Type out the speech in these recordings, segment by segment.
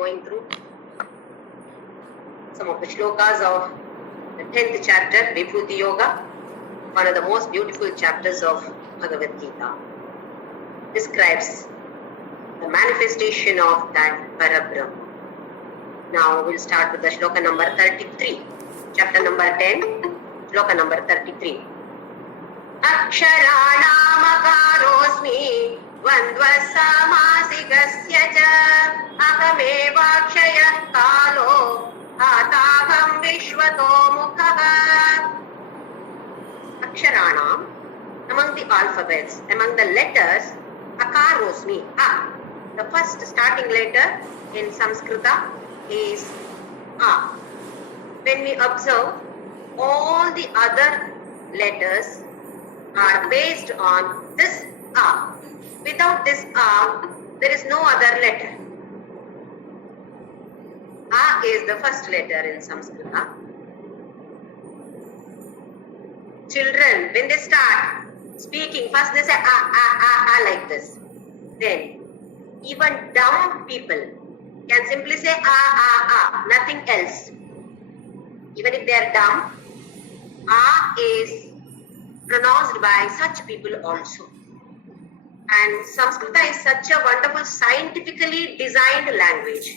going through some of the shlokas of the 10th chapter, Vibhuti Yoga, one of the most beautiful chapters of Bhagavadgita. Describes the manifestation of that Parabrahm. Now we'll start with the shloka number 33. Chapter number 10, shloka number 33. Aksharanamakarosmi Vandvasamasigasya cha Ahamevakshayah kalo Ataham Vishwato Mukhaha. Aksharanam, among the alphabets, among the letters, Akarosmi, A. The first starting letter in Sanskrita is A. When we observe, all the other letters are based on this A. Without this A, there is no other letter. A is the first letter in Sanskrita. Children, when they start speaking, first they say A like this. Then, even dumb people can simply say A, nothing else. Even if they are dumb, A is pronounced by such people also. And Sanskrita is such a wonderful scientifically designed language.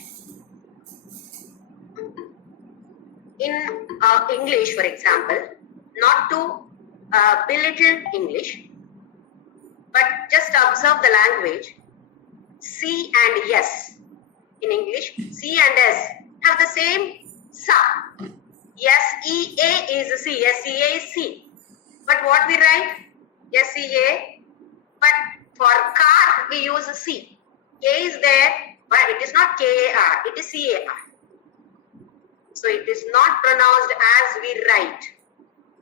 In English, for example, not to belittle English, but just observe the language. C and yes. In English, C and S have the same sa. S-E-A is C. S-E-A is C. But what we write? S-E-A. But for car, we use C. K is there, but it is not K-A-R. It is C-A-R. So it is not pronounced as we write.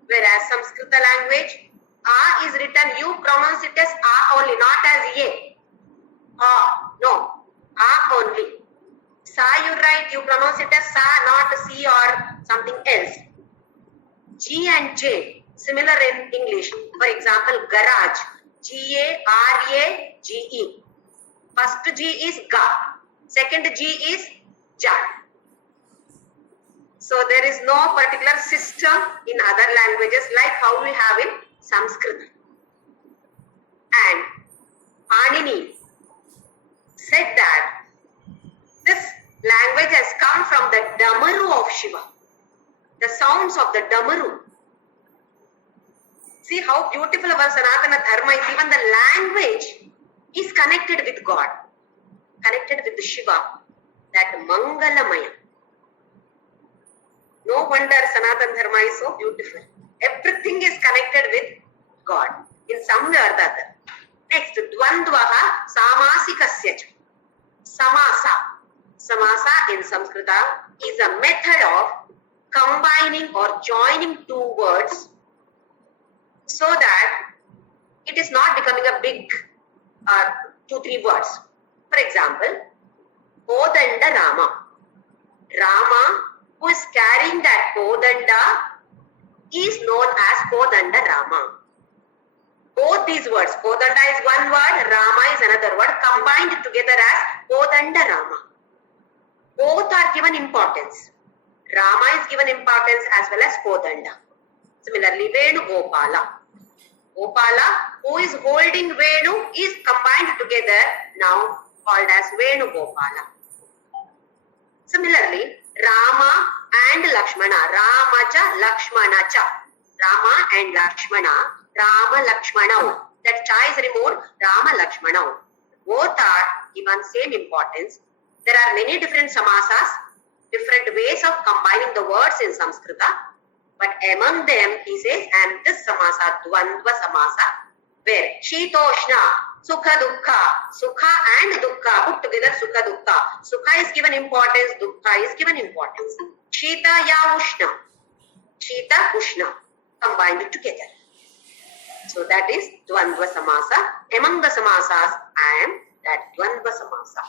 Whereas Sanskrita language, A is written, you pronounce it as A only, not as A. No, A only. Sa you write, you pronounce it as Sa, not C or something else. G and J, similar in English. For example, garage, G-A-R-A-G-E. First G is Ga, second G is Ja. So there is no particular system in other languages like how we have in Sanskrit. And Panini said that this language has come from the Damaru of Shiva. The sounds of the Damaru. See how beautiful our Sanatana Dharma is. Even the language is connected with God. Connected with the Shiva. That Mangalamaya. No wonder Sanatana Dharma is so beautiful. Everything is connected with God in some way or the other. Next, Dvandvaha Samasikasya. Samasa. Samasa in Sanskrita is a method of combining or joining two words so that it is not becoming a big 2-3 words. For example, Kodanda Rama. Rama, who is carrying that Kodanda, is known as Kodanda Rama. Both these words, Kodanda is one word, Rama is another word, combined together as Kodanda Rama. Both are given importance. Rama is given importance as well as Kodanda. Similarly, Venu Gopala. Gopala, who is holding Venu, is combined together, now called as Venu Gopala. Similarly, Rama and Lakshmana. Ramacha, Lakshmanacha. Rama and Lakshmana. Rama Lakshmana. That cha is removed. Rama Lakshmana. Both are given same importance. There are many different samasas, different ways of combining the words in Sanskrita. But among them, he says, and this samasa, Dvandva samasa, where Shitoshna, Sukha Dukkha, Sukha and Dukkha, put together Sukha Dukkha. Sukha is given importance, Dukkha is given importance. Shita Ya Ushna, Shita Ushna, combined together. So that is Dvandva samasa. Among the samasas, I am that Dvandva samasa.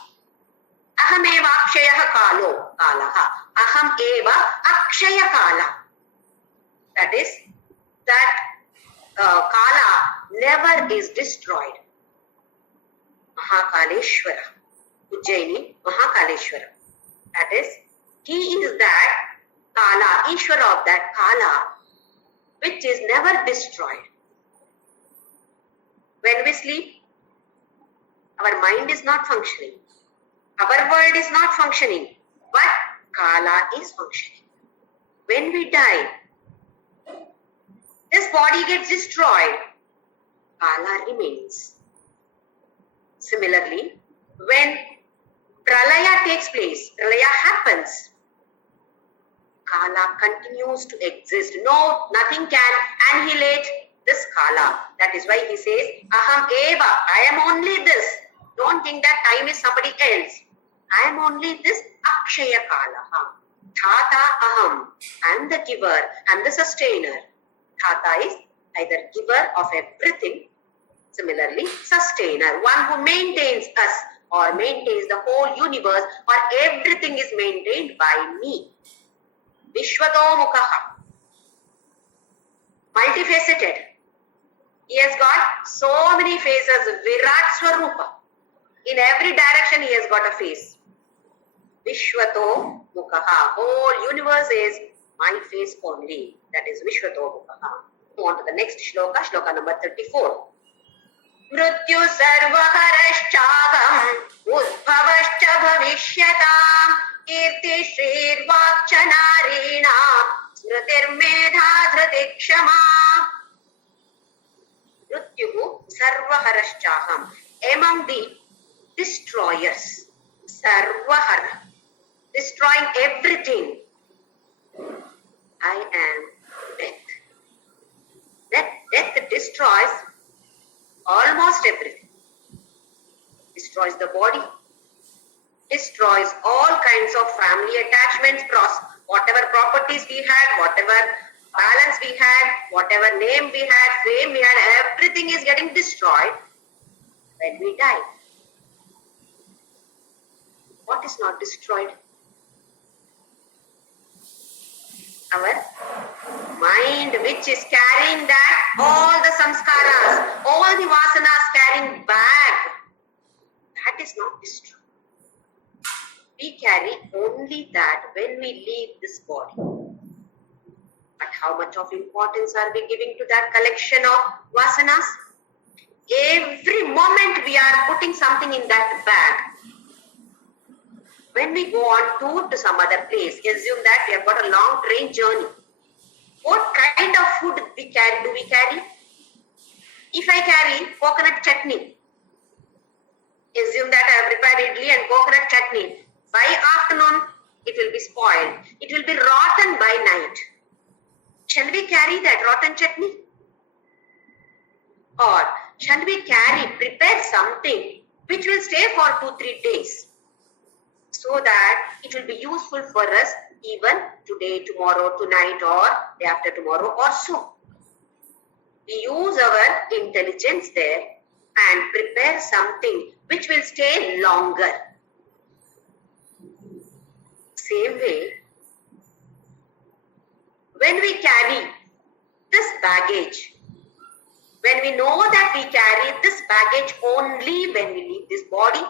Aham eva akshaya kalo, kalaha. Aham eva akshaya kala. That is, that kala never is destroyed. Mahakaleshwara. Ujjaini, Mahakaleshwara. That is, he is that Kala, Ishvara of that Kala, which is never destroyed. When we sleep, our mind is not functioning. Our world is not functioning. But Kala is functioning. When we die, this body gets destroyed. Kala remains. Similarly, when Pralaya takes place, Pralaya happens, Kala continues to exist. No, nothing can annihilate this Kala. That is why he says, Aham eva, I am only this. Don't think that time is somebody else. I am only this Akshaya Kala. Thata aham. I am the giver, I am the sustainer. Thata is either giver of everything, similarly sustainer, one who maintains us or maintains the whole universe, or everything is maintained by me. Vishwato Mukhaha. Multifaceted. He has got so many faces. Virat Swarupa. In every direction he has got a face. Vishwato Mukhaha. Whole universe is my face only. That is Vishwato Mukhaha. Move on to the next shloka, shloka number 34. Mrityu sarvaharashchagam udbhavascha bhavishyatam kirti shrirvakcha narina smritirmedha dhritikshama. Mrityu sarvaharashchagam. Among the destroyers, sarvahara, destroying everything, I am death. Death destroys almost everything. Destroys the body, destroys all kinds of family attachments, whatever properties we had, whatever balance we had, whatever name we had, fame we had, everything is getting destroyed when we die. What is not destroyed? Our mind, which is carrying that, all the samskaras, all the vasanas carrying back, that is not destroyed. We carry only that when we leave this body. But how much of importance are we giving to that collection of vasanas? Every moment we are putting something in that bag. When we go on tour to some other place, assume that we have got a long train journey. What kind of food do we carry? If I carry coconut chutney, assume that I have prepared idli and coconut chutney. By afternoon, it will be spoiled. It will be rotten by night. Shall we carry that rotten chutney? Or shall we prepare something which will stay for 2-3 days, so that it will be useful for us even today, tomorrow, tonight, or day after tomorrow or so. We use our intelligence there and prepare something which will stay longer. Same way, when we carry this baggage, when we know that we carry this baggage only when we leave this body,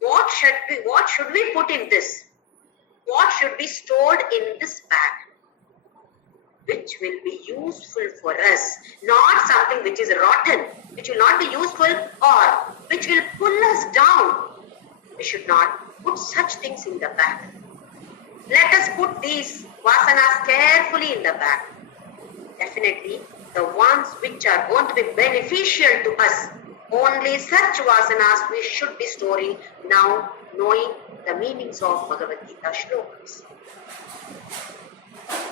what should we put in this? What should be stored in this bag? Which will be useful for us, not something which is rotten, which will not be useful or which will pull us down. We should not put such things in the bag. Let us put these vasanas carefully in the bag. Definitely, the ones which are going to be beneficial to us, only such vasanas we should be storing now, knowing the meanings of Bhagavadgita shlokas.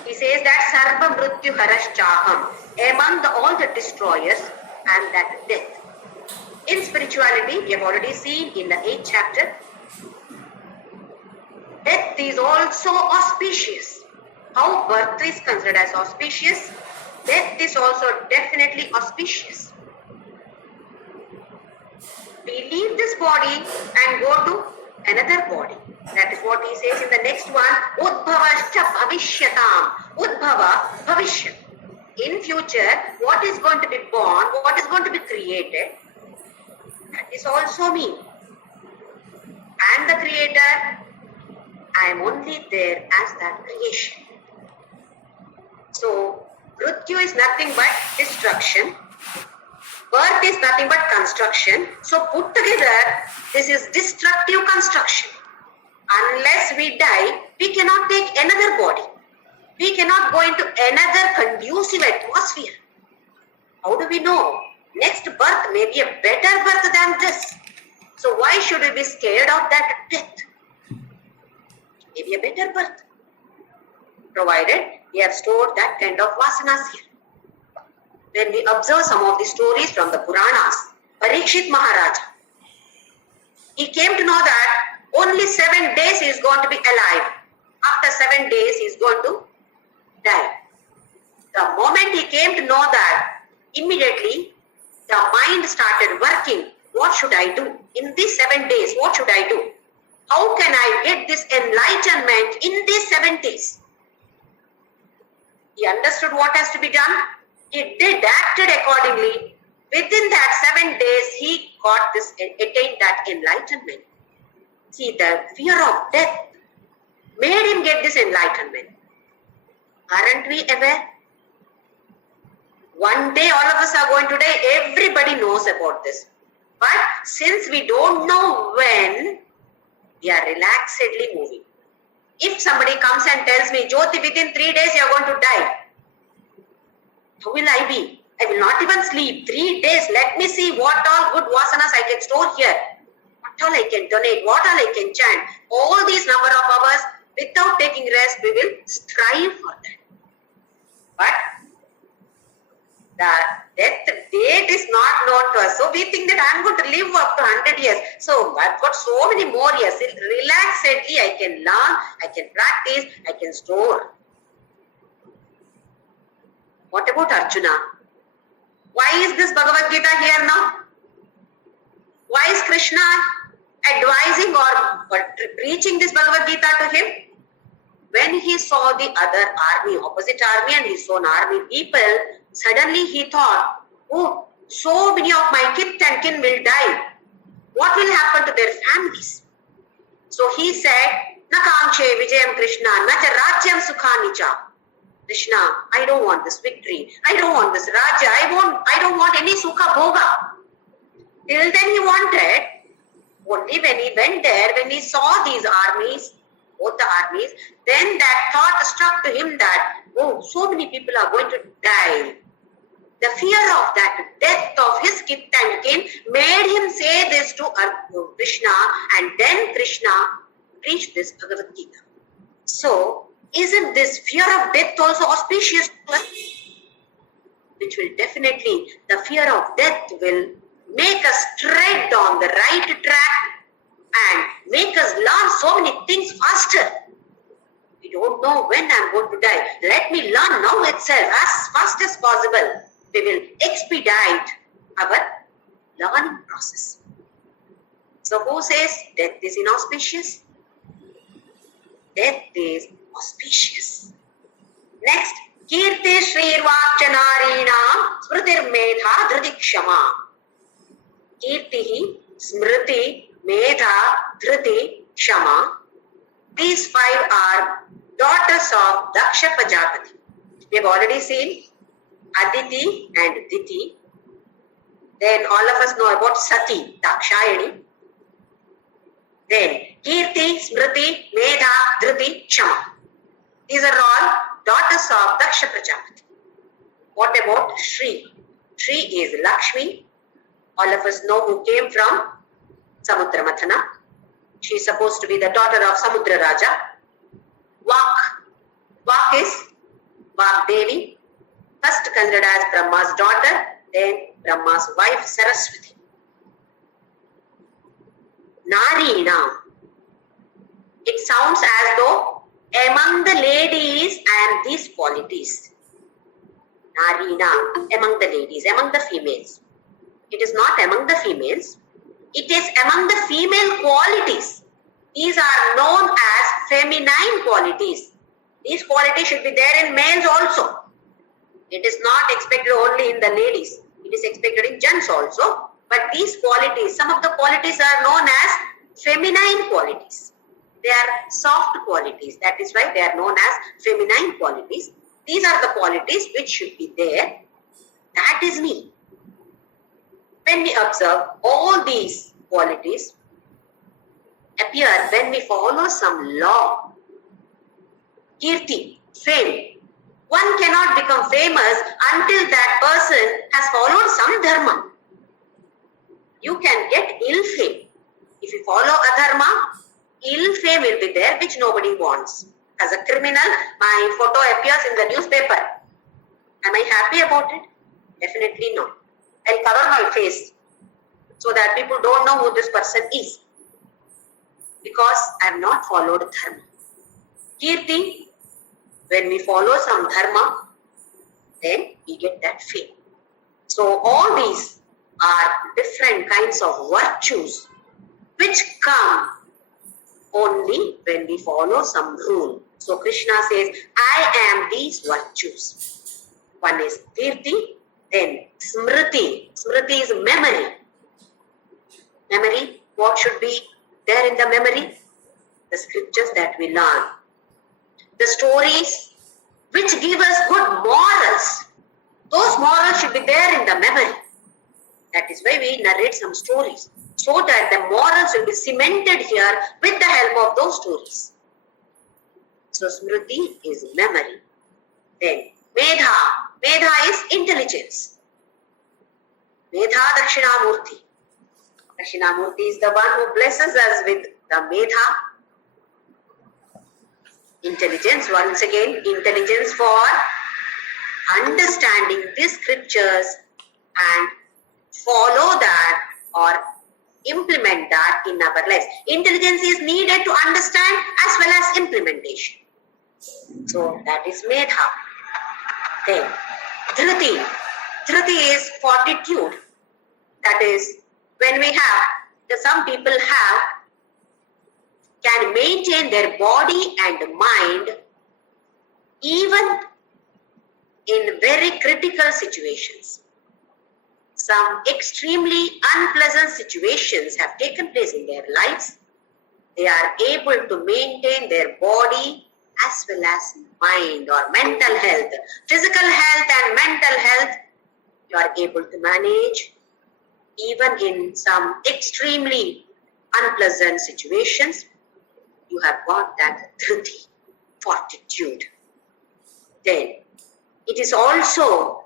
He says that Sarva Mrityu Harashchaham, among all the destroyers and that death. In spirituality, we have already seen in the 8th chapter, death is also auspicious. How birth is considered as auspicious, death is also definitely auspicious. We leave this body and go to another body. That is what he says in the next one. Udbhavascha bhavishyatam. Udbhava, bhavishya. In future, what is going to be born, what is going to be created, that is also me. And the creator I am only there as that creation. So, Mrityu is nothing but destruction. Birth is nothing but construction. So, put together, this is destructive construction. Unless we die, we cannot take another body. We cannot go into another conducive atmosphere. How do we know? Next birth may be a better birth than this. So why should we be scared of that death? Maybe a better birth. Provided we have stored that kind of vasanas here. When we observe some of the stories from the Puranas, Parikshit Maharaja, he came to know that only 7 days he is going to be alive. After 7 days he is going to die. The moment he came to know that, immediately the mind started working. What should I do? In these 7 days, what should I do? How can I get this enlightenment in these 7 days? He understood what has to be done. He acted accordingly. Within that 7 days, he got this, attained that enlightenment. See, the fear of death made him get this enlightenment. Aren't we aware? One day all of us are going to die. Everybody knows about this. But since we don't know when, we are relaxedly moving. If somebody comes and tells me, Jyoti, within 3 days you are going to die, how will I be? I will not even sleep. 3 days, let me see what all good vasanas I can store here. What all I can donate, what all I can chant. All these number of hours, without taking rest, we will strive for that. But the death date is not known to us. So we think that I am going to live up to 100 years. So I've got so many more years. Relaxedly, I can learn, I can practice, I can store. What about Arjuna? Why is this Bhagavadgita here now? Why is Krishna advising or preaching this Bhagavadgita to him? When he saw the other army, opposite army, and he saw an army people, suddenly he thought, oh, so many of my kith and kin will die. What will happen to their families? So he said, Nakankshe Vijayam Krishna, Nacha Rajyam Sukhanicha. Krishna, I don't want this victory. I don't want this Rajya. I don't want any Sukha Bhoga. Till then he wanted. Only when he went there, when he saw these armies, both the armies, then that thought struck to him that, oh, so many people are going to die. The fear of that death of his kith and kin made him say this to Krishna, and then Krishna preached this Bhagavad Gita. So, isn't this fear of death also auspicious to us? Which will definitely, the fear of death will make us tread on the right track and make us learn so many things faster. We don't know when I'm going to die. Let me learn now itself as fast as possible. We will expedite our learning process. So who says death is inauspicious? Death is auspicious. Next, Kirti Shrirvakchanarina Smritir Medha Dhriti Kshama. Kirti, Smriti, Medha, Dhriti, Kshama. These 5 are daughters of Daksha Prajapati. We have already seen Aditi and Diti. Then all of us know about Sati, Dakshayani. Then Kirti, Smriti, Medha, Dhriti, Kshama. These are all daughters of Daksha Prajapati. What about Shri? Shri is Lakshmi. All of us know who came from Samudra Mathana. She is supposed to be the daughter of Samudra Raja. Vak. Vak is Vagdevi. First considered as Brahma's daughter, then Brahma's wife Saraswati. Narina. It sounds as though among the ladies and these qualities. Narina, among the ladies, among the females. It is not among the females. It is among the female qualities. These are known as feminine qualities. These qualities should be there in males also. It is not expected only in the ladies. It is expected in gents also. But these qualities, some of the qualities are known as feminine qualities. They are soft qualities. That is why they are known as feminine qualities. These are the qualities which should be there. That is me. When we observe, all these qualities appear when we follow some law. Kirti, fame. One cannot become famous until that person has followed some dharma. You can get ill fame. If you follow adharma, ill fame will be there, which nobody wants. As a criminal, my photo appears in the newspaper. Am I happy about it? Definitely no. I'll cover my face so that people don't know who this person is. Because I have not followed dharma. Kirti, when we follow some dharma, then we get that fame. So all these are different kinds of virtues which come only when we follow some rule. So Krishna says, I am these virtues. One is Kirti, then Smriti. Smriti is memory. Memory, what should be there in the memory? The scriptures that we learn. The stories which give us good morals. Those morals should be there in the memory. That is why we narrate some stories, so that the morals will be cemented here with the help of those stories. So Smriti is memory. Then Medha. Medha is intelligence. Medha Dakshinamurti. Dakshinamurti is the one who blesses us with the Medha. Intelligence, once again, intelligence for understanding these scriptures and follow that or implement that in our lives. Intelligence is needed to understand as well as implementation. So that is Medha. Then Dhriti. Dhriti is fortitude. That is when we have, some people can maintain their body and mind even in very critical situations. Some extremely unpleasant situations have taken place in their lives. They are able to maintain their body as well as mind or mental health. Physical health and mental health, you are able to manage even in some extremely unpleasant situations. You have got that dhriti, fortitude. Then it is also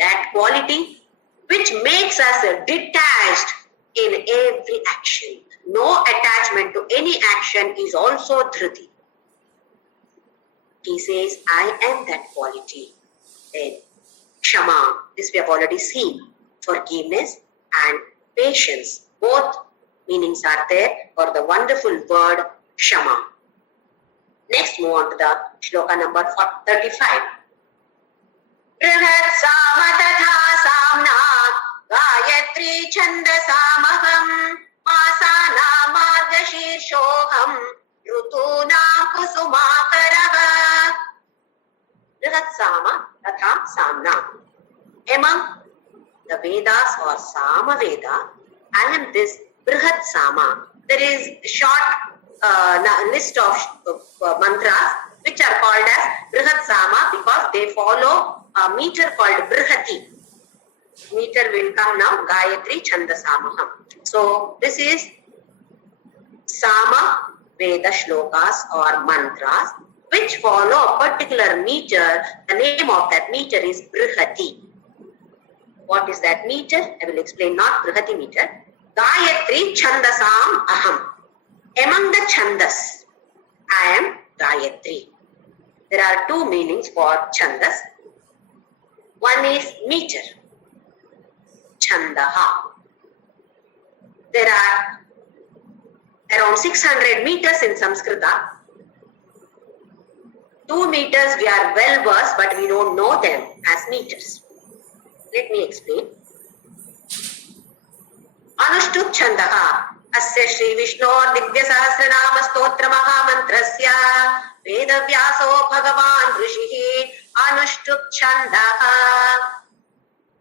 that quality which makes us detached in every action. No attachment to any action is also dhriti. He says, I am that quality. Then Kshama, this we have already seen. Forgiveness and patience. Both meanings are there for the wonderful word Kshama. Next, move on to the shloka number 35. Brihat sama tatha samna Gayatri chandasamaham Masana margashirshoham Rutunam kusumakaraha. Brihat sama tatha samna. Among the Vedas or Sama Veda, I am this Brihat Sama. There is a short list of mantras which are called as Brihat Sama because they follow a meter called Brihati. Meter will come now, Gayatri Chandasamaham. So this is Sama Veda shlokas or mantras which follow a particular meter. The name of that meter is Brihati. What is that meter? I will explain, not Brihati meter. Gayatri Chandasam Aham. Among the Chandas, I am Gayatri. There are two meanings for Chandas. One is meter, Chandaha. There are around 600 meters in Sanskrita. 2 meters we are well versed, but we don't know them as meters. Let me explain. Anushtup Chandaha. Asya Shri Vishnu Divya Sahasranama Stotra Mahamantrasya Veda Vyaso Bhagavan Rishihi Anushtup Chandaha.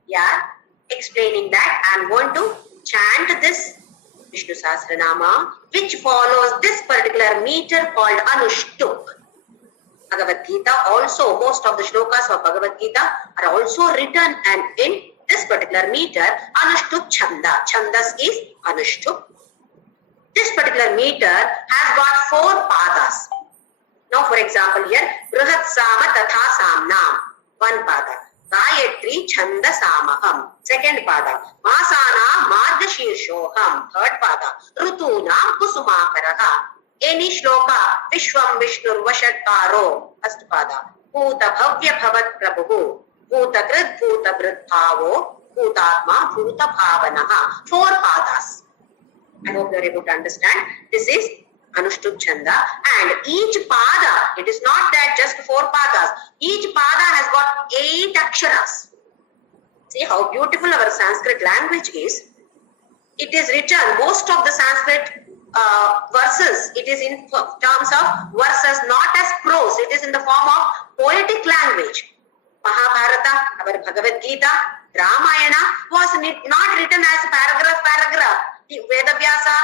Yeah, explaining that I am going to chant this Vishnu Sahasranama, which follows this particular meter called Anushtuk. Bhagavadgita also, most of the shlokas of Bhagavadgita are also written and in this particular meter, Anushtuk Chanda. Chandas is Anushtuk. This particular meter has got 4 padas. Now, for example, here, Brihat Sama Tatha Samnam, 1 pada. Gayatri Chanda Samaham, 2nd pada. Masana Margashirshoham, 3rd pada. Rutuna Kusumakaraha. Any shloka, Vishwam Vishnur Vashatkaro, 1st pada. Bhuta Bhavya Bhavat Prabhu, Bhuta Krit Bhuta Bhritbhavo, Bhutatma Bhuta Bhavanaha. 4 padas. I hope you are able to understand. This is Anushtuk Chanda, and each pada, it is not that just 4 padas. Each pada has got 8 aksharas. See how beautiful our Sanskrit language is. It is written, most of the Sanskrit verses, it is in terms of verses, not as prose. It is in the form of poetic language. Mahabharata, our Bhagavadgita, Ramayana was not written as paragraph. Vedavyasa,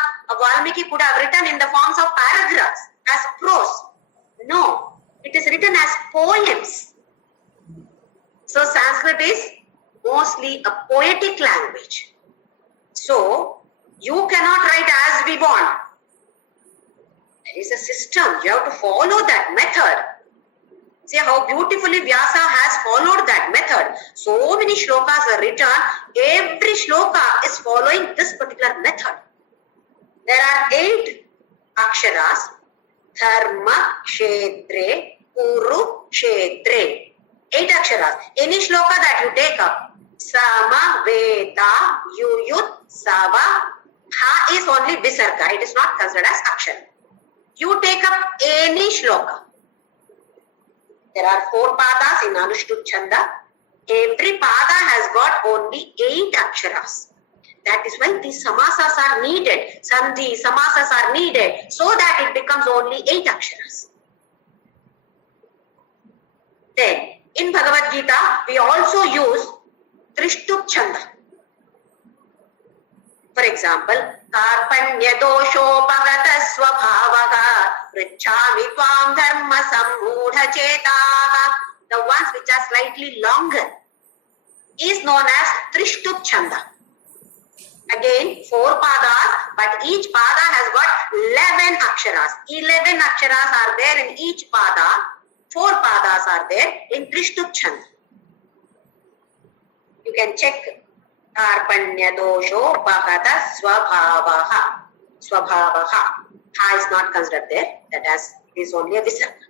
Valmiki could have written in the forms of paragraphs as prose. No, it is written as poems. So Sanskrit is mostly a poetic language. So you cannot write as we want. There is a system. You have to follow that method. See how beautifully Vyasa has followed that method. So many shlokas are written. Every shloka is following this particular method. There are 8 aksharas. Dharma, Kshetre, Kuru, Kshetre. 8 aksharas. Any shloka that you take up. Sama, Veda, Yuyut, Sava. Ha is only Visarga. It is not considered as akshara. You take up any shloka. There are 4 padas in Anushtuk Chanda. Every pada has got only 8 aksharas. That is why these samasas are needed. Sandhi, samasas are needed so that it becomes only 8 aksharas. Then, in Bhagavad Gita, we also use Trishtuk Chanda. For example, Karpanya Dosho Bhagata Swabhavaga Prichami Tvam Dharma Sammudha Chetaha. The ones which are slightly longer is known as Trishtuk Chanda. Again, 4 padas, but each pada has got 11 aksharas. 11 aksharas are there in each pada. 4 padas are there in Trishtuk Chanda. You can check. Karpanya Dosho Bhagata Swabhavaha. Swabhavaha. Ha is not considered there. That is only a visarga.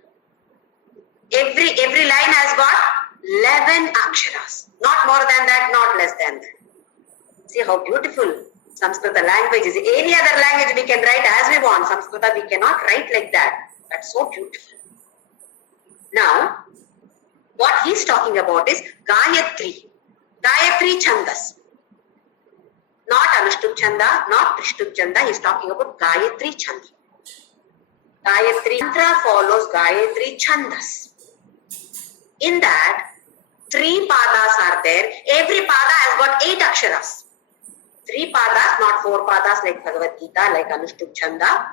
Every line has got 11 aksharas. Not more than that, not less than that. See how beautiful Samskrita language is. Any other language we can write as we want. Samskrita we cannot write like that. That's so beautiful. Now, what he's talking about is Gayatri. Gayatri Chandas. Not Anushtuk Chanda, not Trishtuk Chanda. He's talking about Gayatri Chanda. Gayatri mantra follows Gayatri Chandas. In that, 3 padas are there. Every pada has got 8 aksharas. 3 padas, not 4 padas like Bhagavad Gita, like Anushtuk Chanda.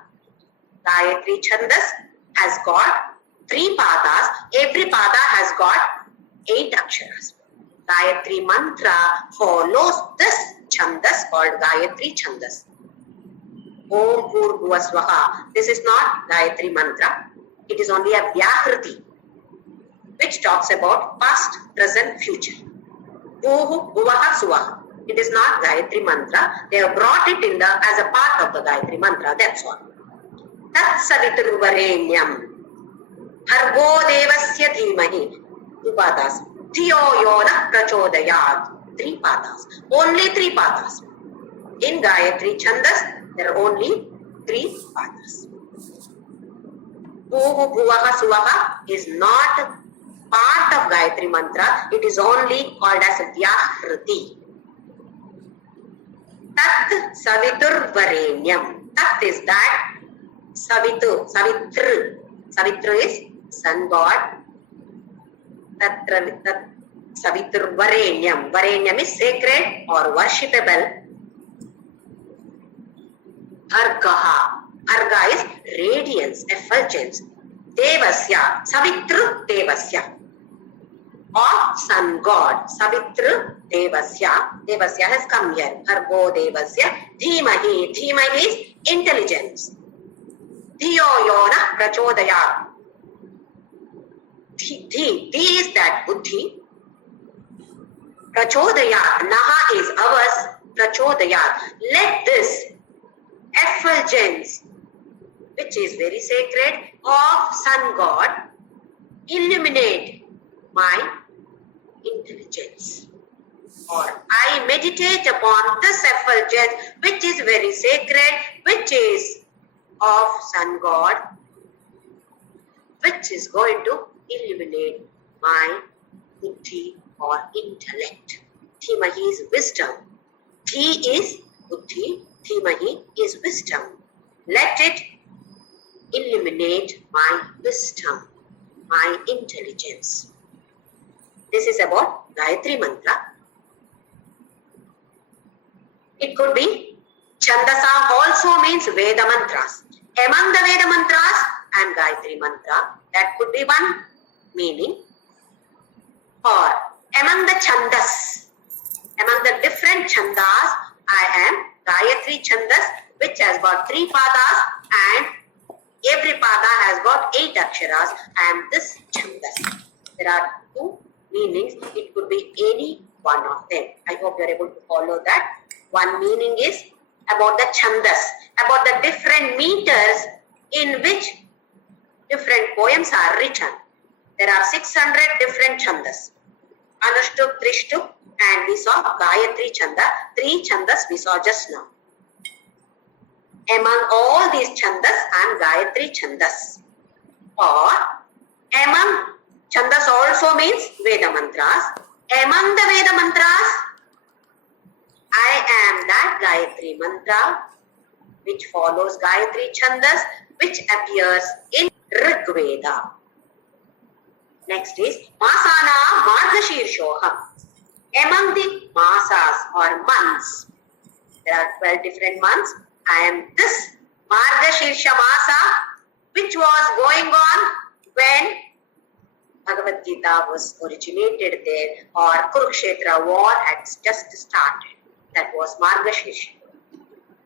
Gayatri Chandas has got 3 padas. Every pada has got 8 aksharas. Gayatri mantra follows this Chandas called Gayatri Chandas. Om Bhurbhuva Swaha. This is not Gayatri mantra. It is only a Vyakriti which talks about past, present, future. Bhuhu Bhuvaha Swaha. It is not Gayatri mantra. They have brought it in as a part of the Gayatri mantra. That's all. Tat Saviturvarenyam. Bhargo Devasya Dhimahi. 2 padas. Dhiyo Yona Prachodayat. 3 padas. Only 3 padas. In Gayatri Chandas, there are only 3 padas. Bhuhu Bhuvaha Suvaha is not part of Gayatri mantra. It is only called as a Vyakriti. Tat Savitur Varenyam. Tat is that. Savitur. Savitru is sun god. Tat Savitur Varenyam. Varenyam is sacred or worshipable. Argaha. Arga is radiance, effulgence. Devasya, Savitru Devasya. Of sun god, Savitru Devasya. Devasya has come here. Argo Devasya. Dhimahi. Dhimahi is intelligence. Dhiyo yona prachodaya. Dhi is that buddhi. Prachodaya. Naha is ours. Prachodaya. Let this effulgence, which is very sacred, of sun god illuminate my intelligence. Or I meditate upon this effulgence, which is very sacred, which is of sun god, which is going to illuminate my buddhi or intellect. Dhimahi is wisdom. Dhi is buddhi. Dhimahi is wisdom. Let it illuminate my wisdom, my intelligence. This is about Gayatri Mantra. It could be Chandasa also means Veda Mantras. Among the Veda Mantras and Gayatri Mantra, that could be one meaning. Or among the Chandas, among the different Chandas, I am Gayatri Chandas, which has got 3 padas and every pada has got 8 aksharas. I am this Chandas. There are 2 meanings. It could be any one of them. I hope you are able to follow that. One meaning is about the Chandas, about the different meters in which different poems are written. There are 600 different Chandas. Anushtup, Trishtup, and we saw Gayatri Chanda. 3 Chandas we saw just now. Among all these Chandas, I am Gayatri Chandas. Or among Chandas also means Veda Mantras. Among the Veda Mantras, I am that Gayatri Mantra which follows Gayatri Chandas, which appears in Rig Veda. Next is Masana Margashirshoham. Among the masas or months, there are 12 different months. I am this Margashirsha Masa, which was going on when Bhagavadgita was originated there, or Kurukshetra war had just started. That was Margashirsha.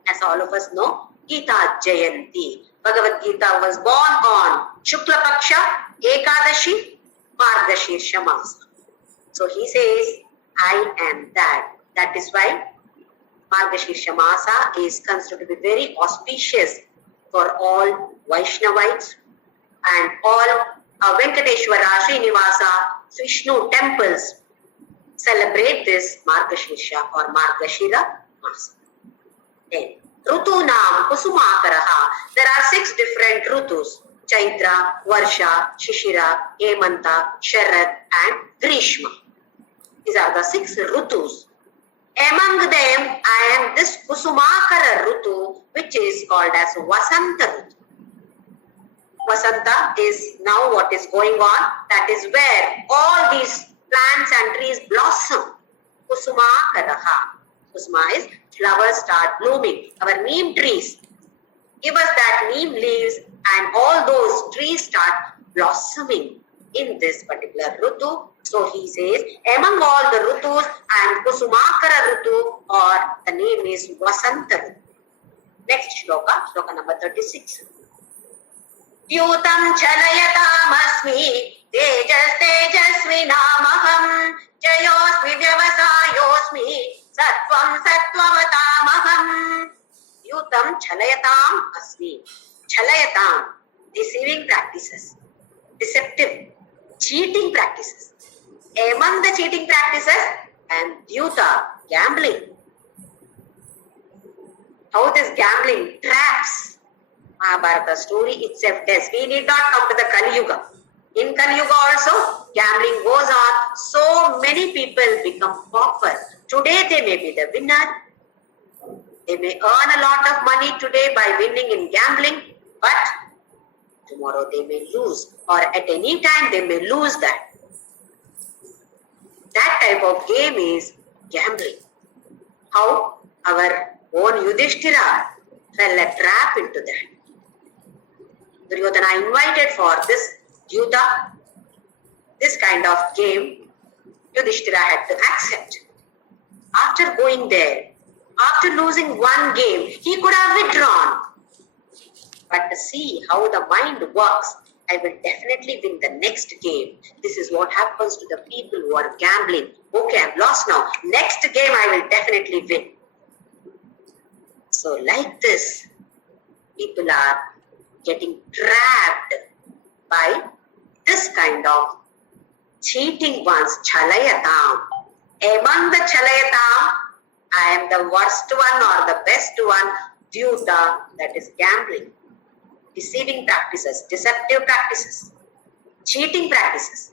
As all of us know, Gita Jayanti. Bhagavad-gita was born on Shukla Paksha Ekadashi Margashirsha Masa. So he says, I am that. That is why Margashirsha Masa is considered to be very auspicious for all Vaishnavites and all Venkateshwara, Srinivasa, Vishnu temples celebrate this Margashirsha or Margashira Masa. Then, Rutunam Kusumakaraha. There are 6 different Rutus. Chaitra, Varsha, Shishira, Hemanta, Sharad and Grishma. These are the 6 Rutus. Among them, I am this Kusumakara Rutu, which is called as Vasanta Rutu. Vasanta is now what is going on. That is where all these plants and trees blossom. Kusumakaraha. Kusuma is flowers start blooming. Our neem trees give us that neem leaves and all those trees start blossoming in this particular Rutu. So he says, among all the Rutus and Kusumakara Rutu, or the name is Vasanta Rutu. Next shloka, shloka number 36. Yutam chalayatam tejas tejasvinamaham jayosmi vyavasayosmi sattvam sattvatamaham. Yutam chalayatam asmi. Chalayatam, deceiving practices, deceptive, cheating practices. Among the cheating practices, and Dyuta, gambling. How this gambling traps. Mahabharata story itself tells. We need not come to the Kali Yuga. In Kali Yuga also, gambling goes on. So many people become pauper. Today they may be the winner. They may earn a lot of money today by winning in gambling, but tomorrow they may lose, or at any time they may lose that. That type of game is gambling. How our own Yudhishthira fell a trap into that. Duryodhana invited for this Yuddha, this kind of game. Yudhishthira had to accept. After going there, after losing one game, he could have withdrawn. But to see how the mind works, I will definitely win the next game. This is what happens to the people who are gambling. Okay, I've lost now. Next game I will definitely win. So like this, people are getting trapped by this kind of cheating ones, chalayatam. Among the chalayatam, I am the worst one or the best one, Dyuta, that is gambling, deceiving practices, deceptive practices, cheating practices.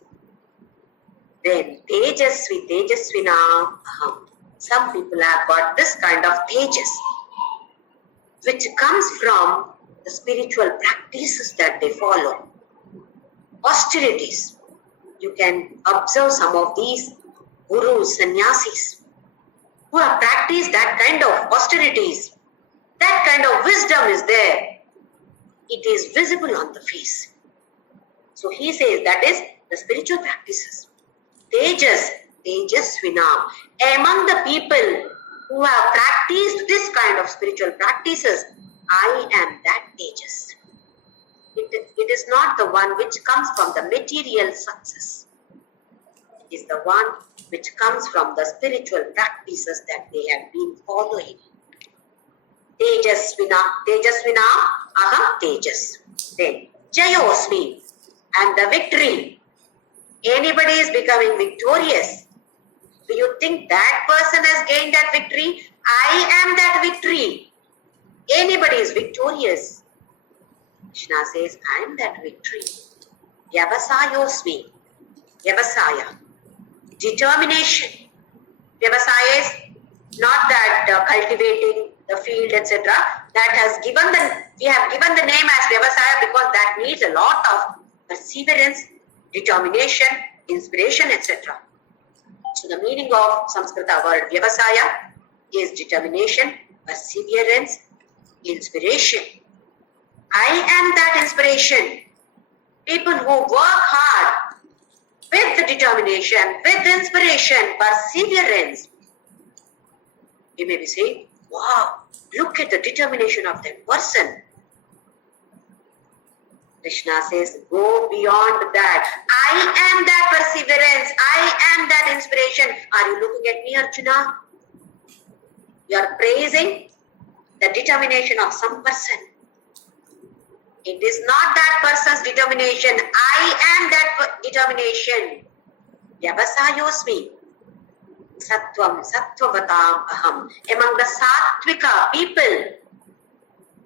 Then Tejasvi, Tejasvina Aham. Some people have got this kind of tejas, which comes from the spiritual practices that they follow. Austerities. You can observe some of these gurus, sannyasis, who have practiced that kind of austerities. That kind of wisdom is there. It is visible on the face. So he says that is the spiritual practices. Tejas, Tejasvinam. Among the people who have practiced this kind of spiritual practices, I am that Tejas. It is not the one which comes from the material success. It is the one which comes from the spiritual practices that they have been following. Tejasvina, Tejasvina, Aham Tejas. Then Jayosmi, and the victory. Anybody is becoming victorious. Do you think that person has gained that victory? I am that victory. Anybody is victorious. Krishna says, I am that victory. Vyavasayosmi. Vyavasaya. Determination. Vyavasaya is not that cultivating the field, etc. That has given we have given the name as Vyavasaya because that needs a lot of perseverance, determination, inspiration, etc. So the meaning of Sanskrita word Vyavasaya is determination, perseverance, inspiration. I am that inspiration. People who work hard with the determination, with the inspiration, perseverance. You may be saying, wow, look at the determination of that person. Krishna says, go beyond that. I am that perseverance. I am that inspiration. Are you looking at me, Arjuna? You are praising the determination of some person. It is not that person's determination. I am that determination. Vyavasayosmi. Sattvam, Sattvavatam Aham. Among the Sattvika people,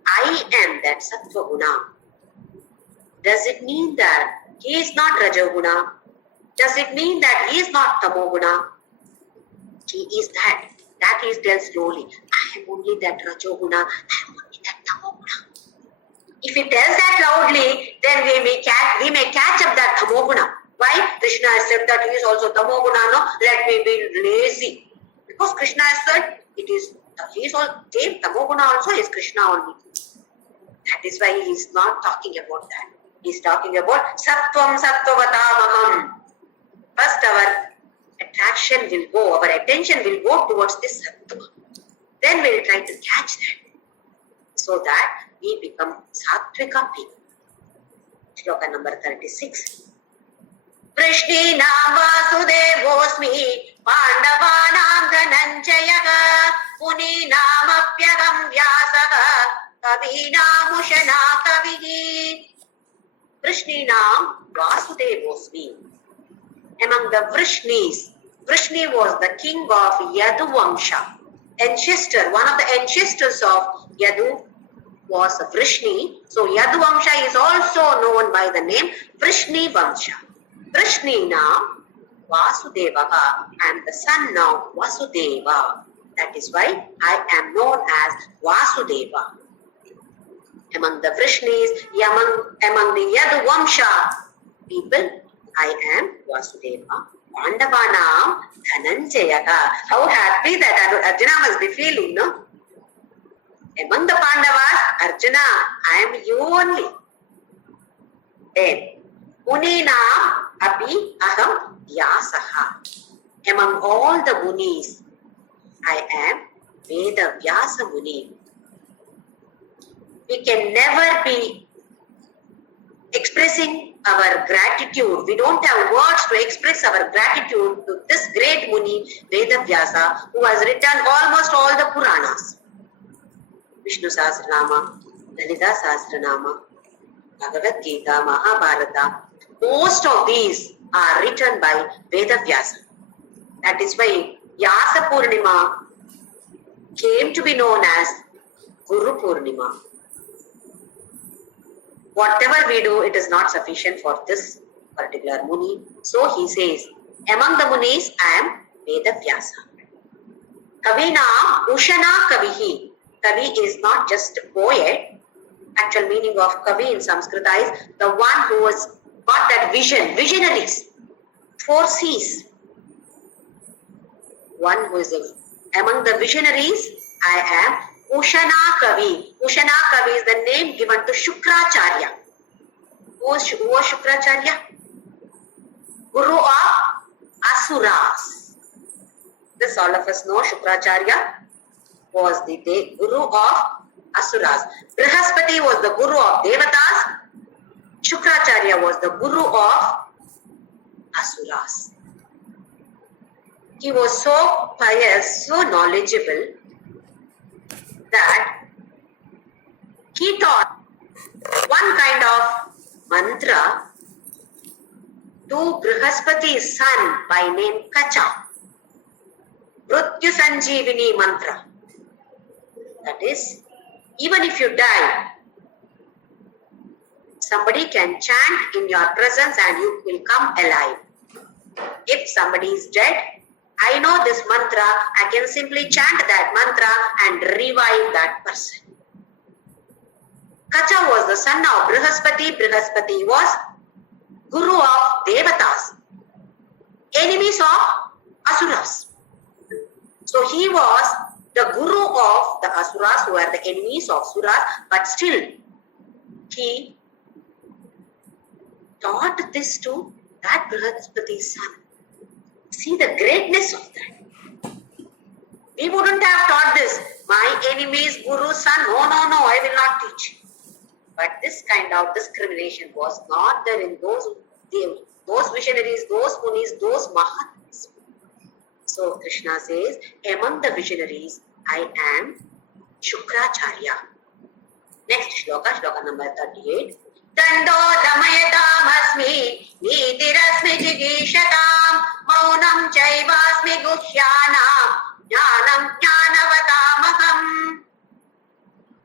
I am that Sattvaguna. Does it mean that he is not Rajoguna? Does it mean that he is not Tamoguna? He is that. That he tells slowly. I am only that Rajoguna. I am only that Tamoguna. If he tells that loudly, then we may catch up that Tamoguna. Why? Krishna has said that he is also Tamoguna. No, let me be lazy. Because Krishna has said he is all same. Tamoguna also is Krishna only. That is why he is not talking about that. He is talking about Sattvam Sattvavatamaham. First our attraction will go, our attention will go towards this Sattva. Then we will try to catch that. So that we become Sattvika people. Shloka number 36. Prishnina Vasudevosmi Pandavanam Dhananjayaga Puninamapyagam Vyasaga Kavinam Kavihi. Vrishninam Vasudevosmi. Among the Vrishnis, Vrishni was the king of Yadu Vamsha. Ancestor, one of the ancestors of Yadu was Vrishni. So Yadu Vamsha is also known by the name Vrishni Vamsha. Vrishninam Vasudevaka. I am the son of Vasudeva. That is why I am known as Vasudeva. Among the Vrishnis, among the Yadu Vamsha people, I am Vasudeva. Pandavanam Dhananjayaka. How happy that Arjuna must be feeling, no? Among the Pandavas, Arjuna, I am you only. Then, Muninam api aham Vyasaha. Among all the Munis, I am Veda Vyasa Muni. We can never be expressing our gratitude. We don't have words to express our gratitude to this great Muni, Veda Vyasa, who has written almost all the Puranas. Vishnu Sahasranama, Lalita Sahasranama, Bhagavadgita, Mahabharata. Most of these are written by Veda Vyasa. That is why Vyasa Purnima came to be known as Guru Purnima. Whatever we do, it is not sufficient for this particular Muni. So he says, among the Munis, I am Veda Vyasa. Kavina Ushana Kavihi. Kavi is not just a poet. Actual meaning of Kavi in Sanskrit is the one who has got that vision, visionaries, foresees. One who is among the visionaries, I am Ushana Kavi. Ushana Kavi is the name given to Shukracharya. Who was Shukracharya? Guru of Asuras. This all of us know. Shukracharya was the Guru of Asuras. Brihaspati was the Guru of Devatas. Shukracharya was the Guru of Asuras. He was so pious, so knowledgeable that he taught one kind of mantra to Brihaspati's son by name Kacha. Mrityu Sanjeevini mantra. That is, even if you die, somebody can chant in your presence and you will come alive. If somebody is dead, I know this mantra, I can simply chant that mantra and revive that person. Kacha was the son of Brihaspati. Brihaspati was Guru of Devatas, enemies of Asuras. So he was the Guru of the Asuras, who are the enemies of Suras, but still he taught this to that Brihaspati's son. See the greatness of that. We wouldn't have taught this. My enemy's Guru's son, no, I will not teach. But this kind of discrimination was not there in those visionaries, those Munis, those Mahatmas. So Krishna says, among the visionaries, I am Shukracharya. Next shloka, shloka number 38. Dando damayatam asmi, nitirasmi jigishatam, maunam chaivasmi guhyanam, jnanam jnanavatamaham.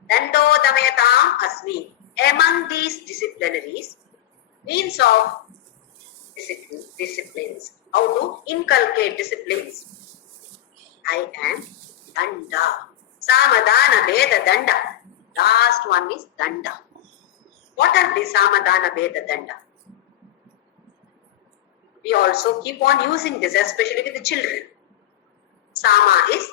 Dando damayatam asmi. Among these disciplinaries, means of disciplines, how to inculcate disciplines. I am Danda. Samadana Veda Danda. Last one is Danda. What are the Samadana Veda Danda? We also keep on using this, especially with the children. Sama is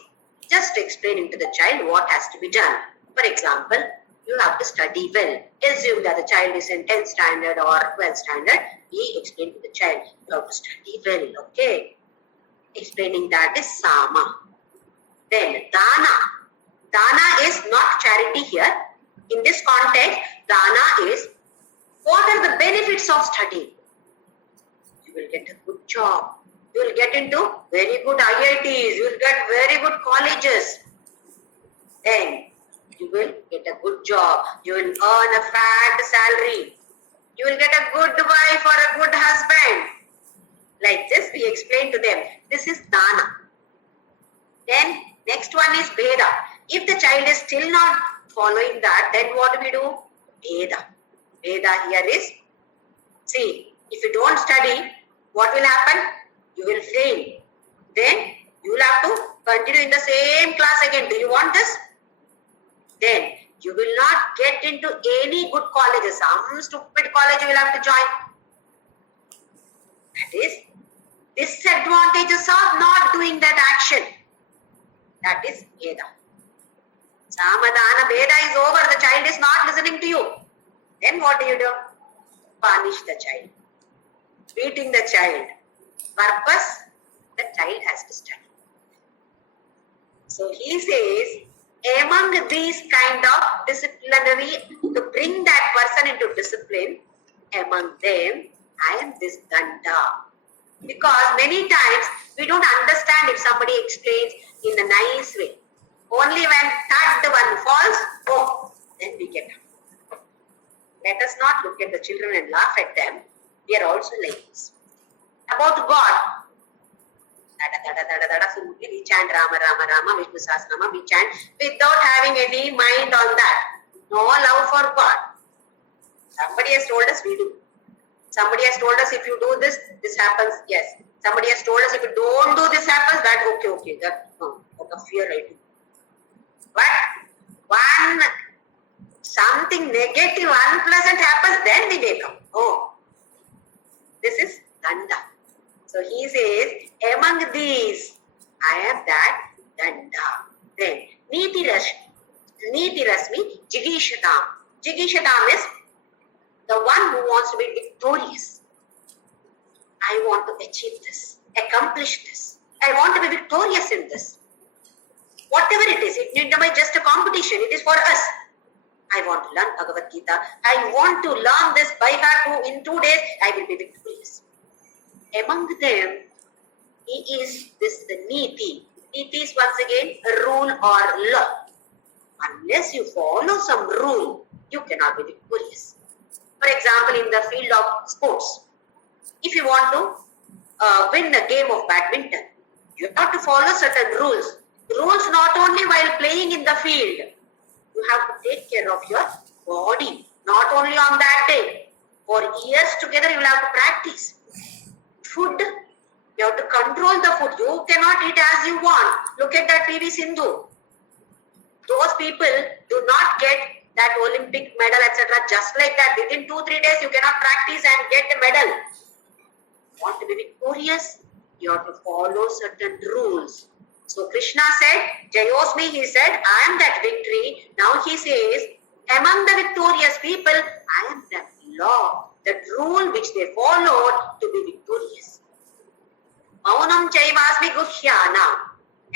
just explaining to the child what has to be done. For example, you have to study well. Assume that the child is in 10th standard or 12th standard. We explain to the child, you have to study well, okay? Explaining that is Sama. Then Dana. Dana is not charity here. In this context, Dana is, what are the benefits of studying? You will get a good job. You will get into very good IITs. You will get very good colleges. Then you will get a good job. You will earn a fat salary. You will get a good wife or a good husband. Like this, we explain to them. This is Dana. Then next one is Veda. If the child is still not following that, then what do we do? Veda. Veda here is, see, if you don't study, what will happen? You will fail. Then you will have to continue in the same class again. Do you want this? Then you will not get into any good colleges. Some stupid college you will have to join. That is disadvantages of not doing that action. That is Veda. Samadhana Veda is over, the child is not listening to you. Then what do? Punish the child. Beating the child. Purpose, the child has to study. So he says, among these kind of disciplinary, to bring that person into discipline, among them, I am this danda. Because many times we don't understand if somebody explains in a nice way. Only when third one falls, oh, then we get up. Let us not look at the children and laugh at them. We are also like this. About God, we chant Rama, Rama, Rama, Vishnu Sahasranama, we chant without having any mind on that. No love for God. Somebody has told us, we do. Somebody has told us, if you do this, this happens. Yes. Somebody has told us, if you don't do this happens, that okay. That no, out of fear I do. But one something negative, unpleasant happens, then we wake up. Oh, this is danda. So he says, among these, I am that danda. Then, niti rasmi, jigishatam. Jigishatam is the one who wants to be victorious. I want to achieve this, accomplish this. I want to be victorious in this. Whatever it is, it need to be just a competition. It is for us. I want to learn Bhagavadgita. I want to learn this by heart. In 2 days, I will be victorious. Among them, he is this the niti. Niti is once again a rule or law. Unless you follow some rule, you cannot be victorious. For example, in the field of sports, if you want to win a game of badminton, you have to follow certain rules. Rules not only while playing in the field, you have to take care of your body, not only on that day. For years together, you will have to practice. Food, you have to control the food. You cannot eat as you want. Look at that PV Sindhu. Those people do not get that Olympic medal, etc. just like that. Within 2-3 days, you cannot practice and get a medal. Want to be victorious? You have to follow certain rules. So Krishna said, Jayosmi, he said, I am that victory. Now he says, among the victorious people, I am that law, that rule which they followed to be victorious. Maunam chaivasmi guhyana.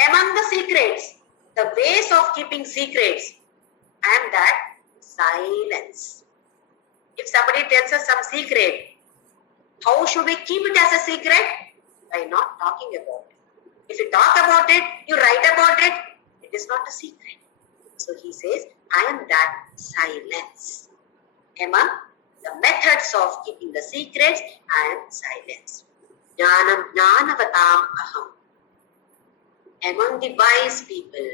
Among the secrets, the ways of keeping secrets, I am that silence. If somebody tells us some secret, how should we keep it as a secret? By not talking about it. If you talk about it, you write about it, it is not a secret. So he says, I am that silence. Among the methods of keeping the secrets, I am silence. Jnanam jnanavatam aham. Among the wise people,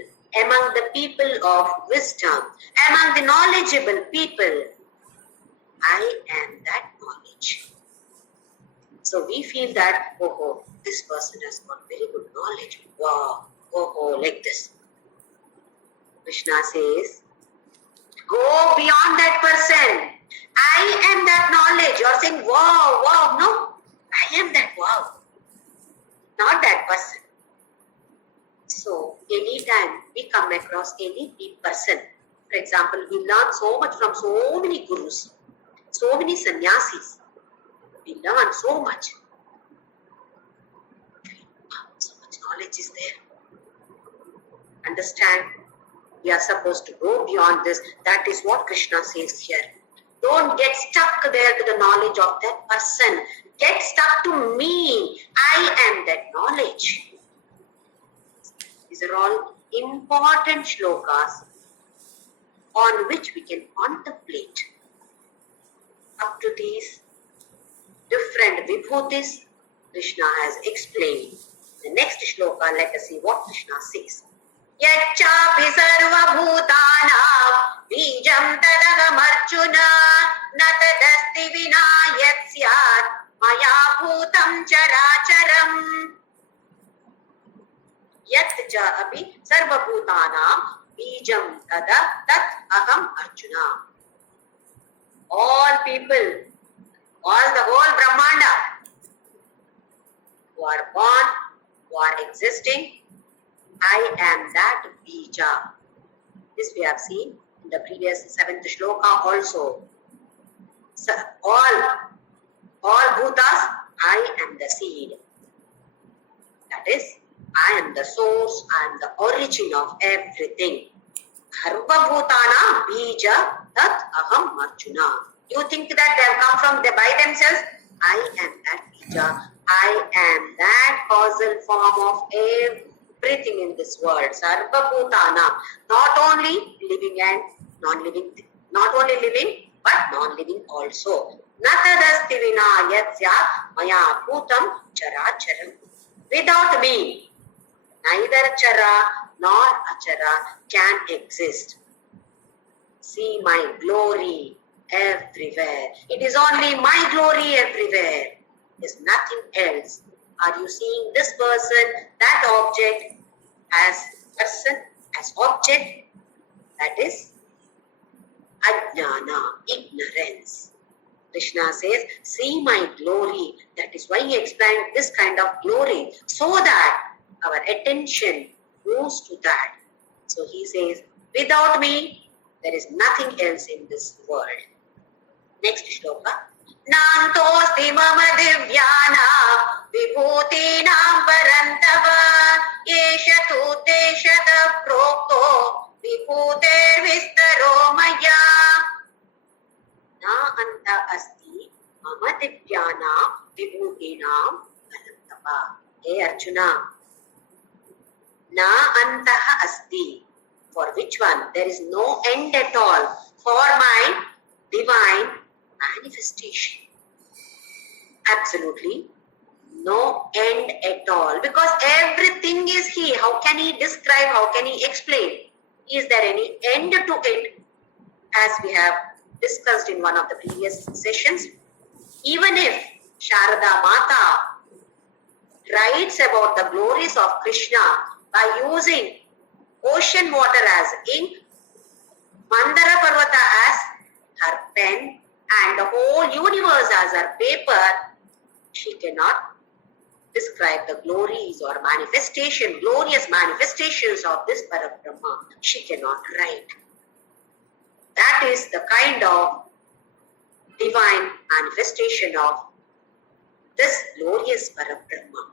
among the people of wisdom, among the knowledgeable people, I am that knowledge. So we feel that, oh, this person has got very good knowledge. Wow, oh, like this. Krishna says, go beyond that person. I am that knowledge. You are saying, wow, no. I am that wow. Not that person. So, anytime we come across any person, for example, we learn so much from so many gurus, so many sannyasis. We learn so much. So much knowledge is there. Understand? We are supposed to go beyond this. That is what Krishna says here. Don't get stuck there to the knowledge of that person. Get stuck to me. I am that knowledge. These are all important shlokas on which we can contemplate. Up to these different vibhutis, Krishna has explained. The next shloka, let us see what Krishna says. Yachapi sarva bhutanam bijam tadagam arjuna natadasti vina yatsyat maya bhutam characharam. Yat cha api sarva bhutanam bijam tat aham arjuna. All people, all the whole Brahmanda who are born, who are existing, I am that bija. This we have seen in the previous 7th shloka also. So all bhutas, I am the seed. That is, I am the source, I am the origin of everything. Sarva bhutana bija tat aham Arjuna. You think that they have come from by themselves? I am that bija. I am that causal form of everything in this world. Sarva bhutana. Not only living and non-living. Not only living, but non-living also. Natadasti vina yatsya maya bhutam characharam. Without me, neither chara nor achara can exist. See my glory everywhere. It is only my glory everywhere. There is nothing else. Are you seeing this person, that object as person, as object? That is ajnana, ignorance. Krishna says, see my glory. That is why he explained this kind of glory, so that our attention moves to that. So he says, without me, there is nothing else in this world. Next shloka. Nantosti mama divyana vibhutinam parantava yesha tu teshata prokto vibhuter vistaro maya. Na anta asti mama divyana vibhutinam parantava. Hey Arjuna, na antaha asti. For which one? There is no end at all for my divine manifestation. Absolutely no end at all, because everything is He. How can He describe? How can He explain? Is there any end to it? As we have discussed in one of the previous sessions, even if Sharada Mata writes about the glories of Krishna by using ocean water as ink, Mandara Parvata as her pen, and the whole universe as her paper, she cannot describe the glories or manifestation, glorious manifestations of this Parabrahma. She cannot write. That is the kind of divine manifestation of this glorious Parabrahma.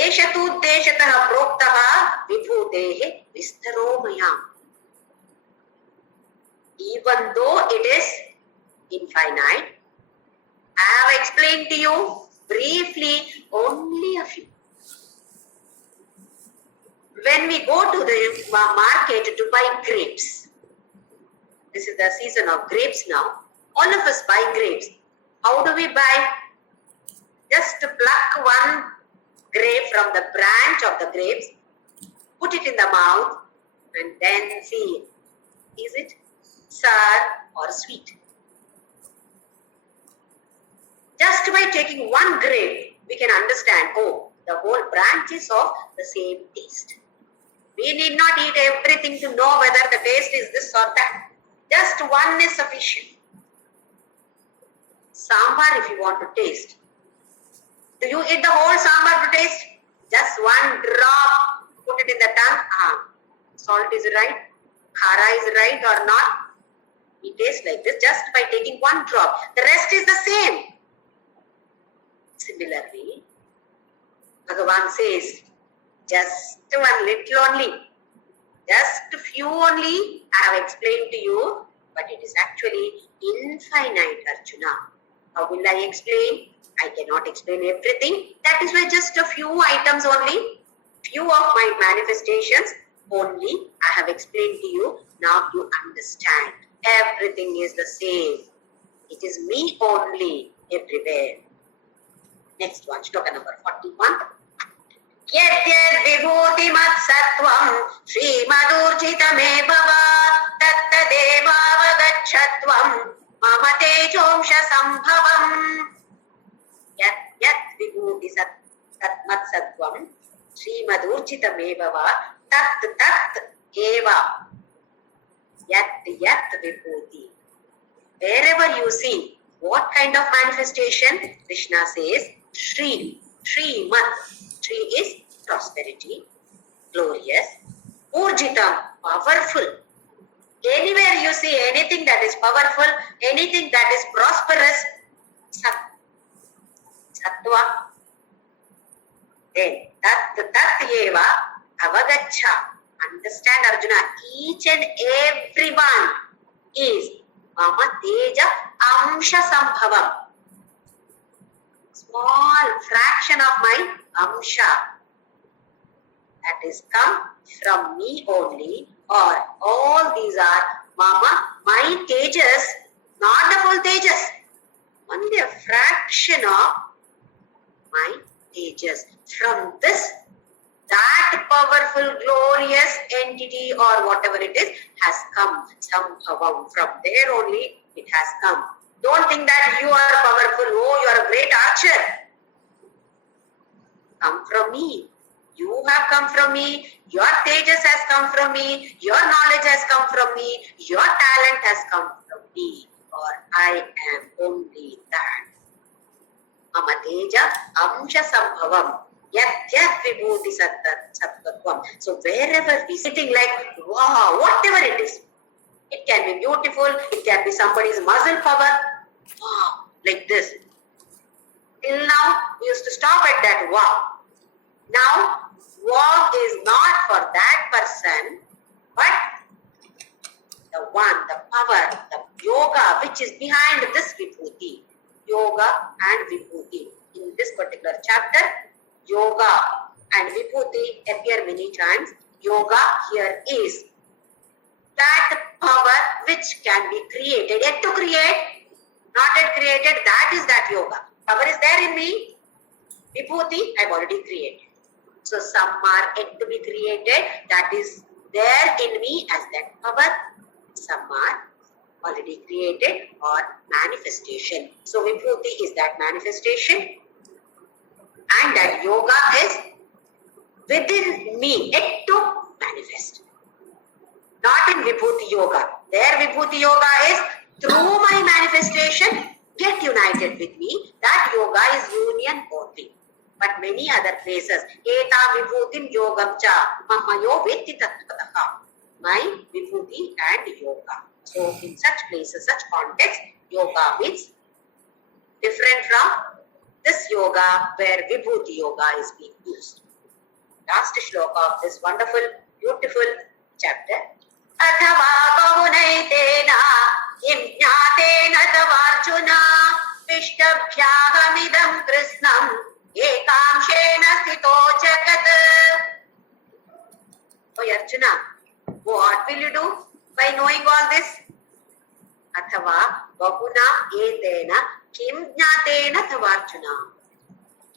Esha tu deshataha proktaha vibhutehe vistaro mayam. Even though it is infinite, I have explained to you briefly only a few. When we go to the market to buy grapes, this is the season of grapes now. All of us buy grapes. How do we buy? Just to pluck one grape from the branch of the grapes, put it in the mouth, and then see, is it sour or sweet? Just by taking one grape, we can understand, oh, the whole branch is of the same taste. We need not eat everything to know whether the taste is this or that. Just one is sufficient. Sambar, if you want to taste. Do you eat the whole sambar to taste? Just one drop, put it in the tongue. Salt is right, khara is right or not. We taste like this just by taking one drop. The rest is the same. Similarly, Bhagavan says, just one little only, just a few only I have explained to you, but it is actually infinite, Arjuna. How will I explain? I cannot explain everything. That is why just a few items only, few of my manifestations only I have explained to you. Now you understand. Everything is the same. It is me only everywhere. Next one, shloka number 41. Yadyad vibhuti mat sattvam srimadurjitameva va tattadeva vagachatvam mama tejomsha sambhavam. Yat vibhuti mat sattvam srimadurjitameva va tat eva yat vibhuti. Wherever you see, what kind of manifestation? Krishna says, Shri mat. Shri is prosperity, glorious. Urjitam, powerful. Anywhere you see anything that is powerful, anything that is prosperous, sattva, then tat eva avagacha. Understand, Arjuna, each and everyone is mama teja amsha sambhavam. Small fraction of my amsha that is come from me only, or all these are mama, my tejas, not the full tejas, only a fraction of my tejas. From this, that powerful, glorious entity or whatever it is has come. Sambhavam. From there only it has come. Don't think that you are powerful. Oh, you are a great archer. Come from me. You have come from me. Your tejas has come from me. Your knowledge has come from me. Your talent has come from me. Or I am only that. Mama teja amsha sambhavam. Yat vibhuti sattvatvam. So wherever we sitting like, wow, whatever it is, it can be beautiful, it can be somebody's muscle power, wow, like this. Till now, we used to stop at that wow. Now, wow is not for that person, but the one, the power, the yoga which is behind this vibhuti. Yoga and vibhuti. In this particular chapter, yoga and vibhuti appear many times. Yoga here is that power which can be created, yet to create, not yet created, that is that yoga. Power is there in me. Vibhuti, I have already created. So some are yet to be created, that is there in me as that power. Some are already created or manifestation. So vibhuti is that manifestation. And that yoga is within me, yet to manifest. Not in vibhuti yoga. There vibhuti yoga is through my manifestation, get united with me. That yoga is union only. But many other places, eta vibhutim yogam cha mamayo vetti tattvataha. My vibhuti and yoga. So in such places, such context, yoga means different from this yoga where vibhuti yoga is being used. Last shloka of this wonderful, beautiful chapter. Athava bahunaitena imjnatena tavarjuna vishtabhyahamidam krishnam ekamshena sthito jagat. Oh Arjuna, what will you do by knowing all this? Athava bahuna etena kim jnatena tavarjuna.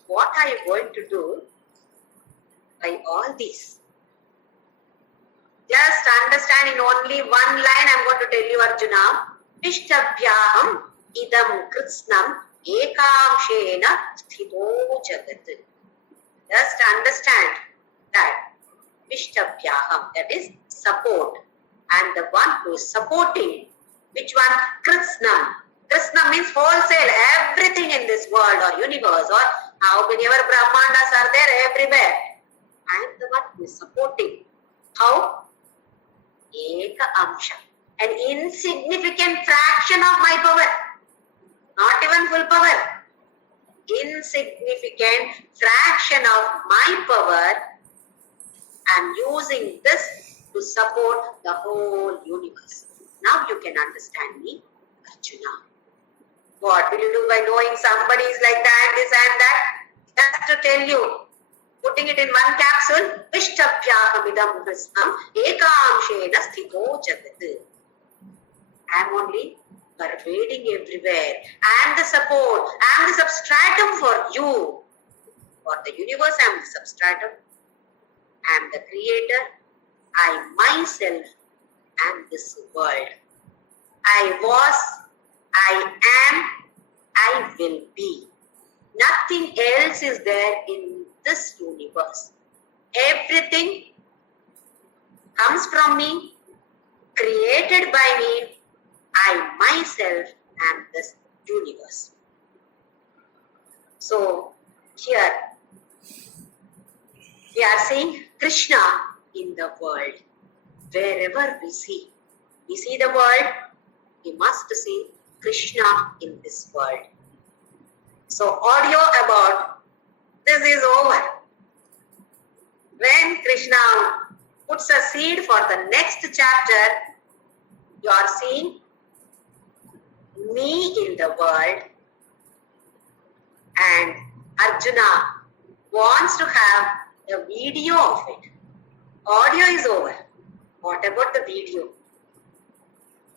What are you going to do by all this? Just understand in only one line I am going to tell you, Arjuna. Ishtabhyaham idam kritsnam ekamshena sthito jagat. Just understand that Ishtabhyaham, that is support. And the one who is supporting, which one? Kritsnam. Krishna means wholesale, everything in this world or universe or how many ever Brahmandas are there everywhere. I am the one who is supporting. How? Eka amsha. An insignificant fraction of my power. Not even full power. Insignificant fraction of my power. I am using this to support the whole universe. Now you can understand me, Arjuna. What will you do by knowing somebody is like that, this and that? Just to tell you, putting it in one capsule, Ishtabhyahamidam krishnam ekamshena sthito jagat. I am only pervading everywhere. I am the support. I am the substratum for you. For the universe, I am the substratum. I am the creator. I myself am this world. I was, I am, I will be. Nothing else is there in this universe. Everything comes from me, created by me. I myself am this universe. So here we are seeing Krishna in the world. Wherever we see, We see the world, we must see Krishna in this world. So audio about this is over. When Krishna puts a seed for the next chapter, you are seeing me in the world, and Arjuna wants to have a video of it. Audio is over. What about the video?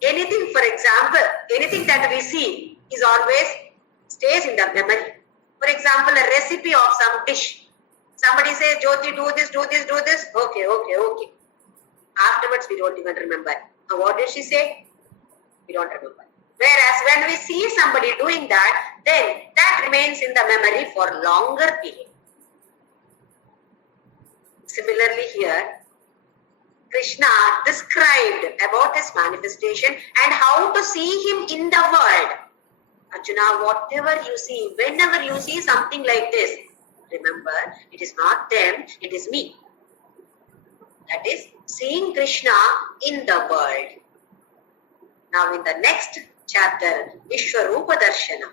Anything, for example, anything that we see is always stays in the memory. For example, a recipe of some dish. Somebody says, Jyoti, do this, do this, do this. Okay. Afterwards, we don't even remember. Now, what did she say? We don't remember. Whereas when we see somebody doing that, then that remains in the memory for longer period. Similarly here, Krishna described about his manifestation and how to see him in the world. Arjuna, whatever you see, whenever you see something like this, remember, it is not them, it is me. That is, seeing Krishna in the world. Now in the next chapter, Vishwarupa Darshana.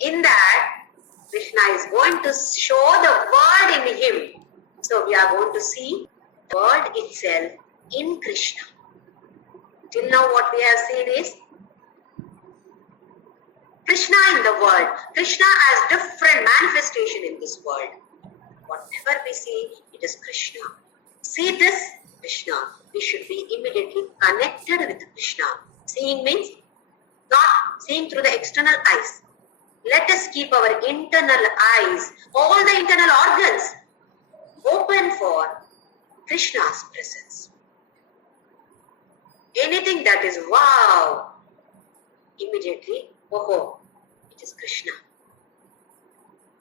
In that, Krishna is going to show the world in him. So we are going to see the world itself in Krishna. Till now what we have seen is Krishna in the world. Krishna has different manifestation in this world. Whatever we see, it is Krishna. See this Krishna. We should be immediately connected with Krishna. Seeing means not seeing through the external eyes. Let us keep our internal eyes, all the internal organs open for Krishna's presence. Anything that is wow, immediately, oh, it is Krishna.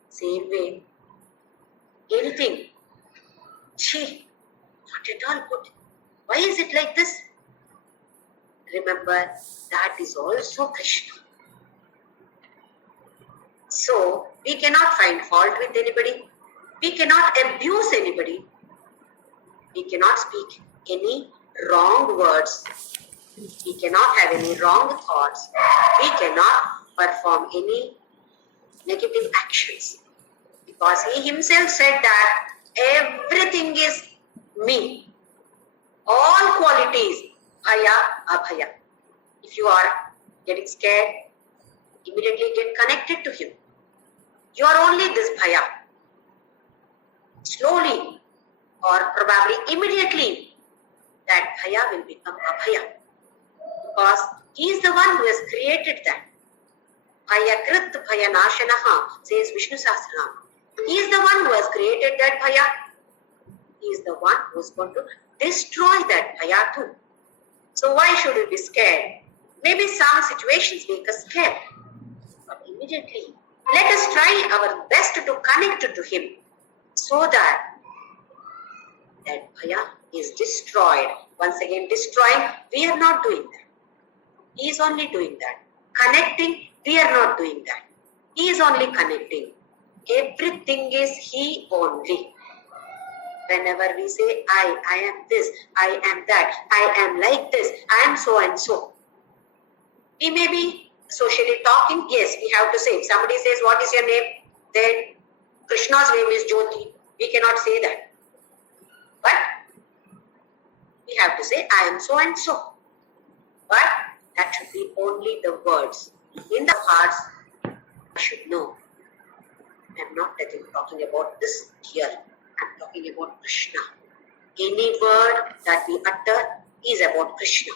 Same way, anything, gee, not at all good. Why is it like this? Remember, that is also Krishna. So, we cannot find fault with anybody. We cannot abuse anybody. We cannot speak any wrong words. We cannot have any wrong thoughts. We cannot perform any negative actions. Because he himself said that everything is me. All qualities, bhaya, abhaya. If you are getting scared, immediately get connected to him. You are only this bhaya. Slowly or probably immediately, that bhaya will become abhaya. Because he is the one who has created that. Bhaya krit bhaya nashanaha, says Vishnu Sahasranam. He is the one who has created that bhaya. He is the one who is going to destroy that bhaya too. So why should we be scared? Maybe some situations make us scared. But immediately, let us try our best to connect to him so that bhaya is destroyed. Once again, destroying, we are not doing that. He is only doing that. Connecting, we are not doing that. He is only connecting. Everything is he only. Whenever we say, I am this, I am that, I am like this, I am so and so. We may be socially talking, yes, we have to say. If somebody says, what is your name? Then Krishna's name is Jyoti. We cannot say that. But we have to say, I am so and so. But that should be only the words. In the hearts, I should know. I am not talking about this here. I am talking about Krishna. Any word that we utter is about Krishna.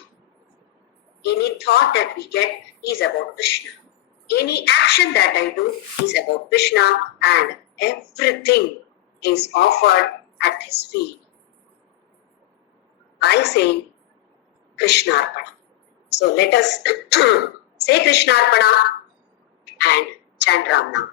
Any thought that we get is about Krishna. Any action that I do is about Krishna, and everything is offered at his feet by saying Krishna Arpana. So let us say Krishna Arpana and chant Ram Nam.